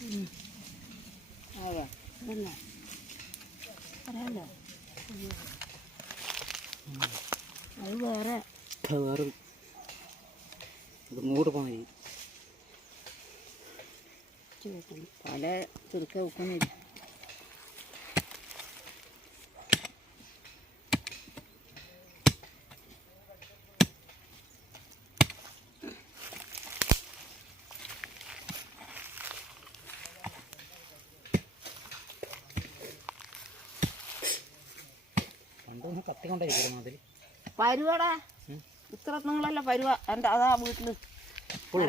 അതെ അതല്ലേ പറയാലോ അത് വേറെ വേറെ ഇങ്ങോട്ട് പോയി പല ചെറുക്ക വെക്കുന്നില്ല. പണ്ടൊന്നും കത്തിക്കൊണ്ടായിരിക്കും മാതിരി പരുവാടാ ഇത്ര നിങ്ങളല്ല പരുവ എൻ്റെ അതാ വീട്ടിൽ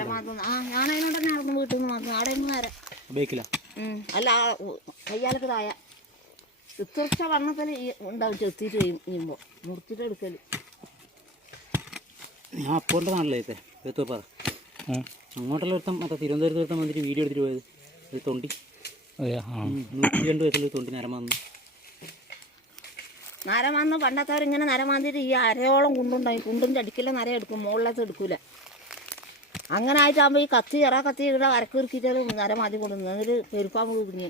മാറ്റുന്നു. ആ ഞാനതിനോട് തന്നെ ആയിരുന്നു വീട്ടിൽ നിന്ന് മാറ്റുന്നു. അവിടെ നിന്ന് നേരം ഉപയോഗിക്കില്ല. അല്ല കയ്യാലൊക്കെ തായ ഇത്ര വണ്ണത്തിൽ ഉണ്ടാവും ചെത്തിയിട്ട് ചെയ്യുമ്പോൾ മുറിച്ചിട്ട് എടുക്കൽ. ഞാൻ അപ്പോൻ്റെ നാട്ടിലേക്ക് പേത്തൂർപ്പാറ അങ്ങോട്ടുള്ള ഒരുത്തം മറ്റേ തിരുവനന്തപുരത്ത് ഒരുത്തം വന്നിട്ട് വീഡിയോ എടുത്തിട്ട് പോയത് ഒരു തൊണ്ടി 102 വയസ്സുള്ള തൊണ്ടി നരമാന്ന് നരമാന്ന് പണ്ടത്തവരിങ്ങനെ നരമാന്തിട്ട് ഈ അരയോളം കുണ്ടുണ്ടായി. കുണ്ടിൻ്റെ അടിക്കില്ല നര എടുക്കും, മുകളിലത്ത് എടുക്കൂല. അങ്ങനെ ആയിട്ടാകുമ്പോൾ ഈ കത്തി കത്തി ഇവിടെ വരക്കിറക്കിയിട്ടാലും നരമാതി കൊണ്ടുവന്നു. എന്നിട്ട് പെരുപ്പാമ്പ് കുടുങ്ങി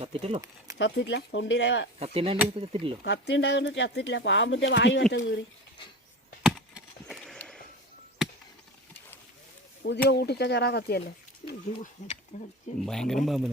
കത്തിട്ടല്ലോ. ചത്തിട്ടില്ല. തൊണ്ടിയിലെ കത്തിണ്ടല്ലോ. കത്തി ഉണ്ടായതുകൊണ്ട് ചത്തിട്ടില്ല. പാമ്പിൻ്റെ വായു ഒറ്റ കീറി. പുതിയ കൂട്ടിച്ച കത്തിയല്ലേ ഭയങ്കര പാമ്പ്.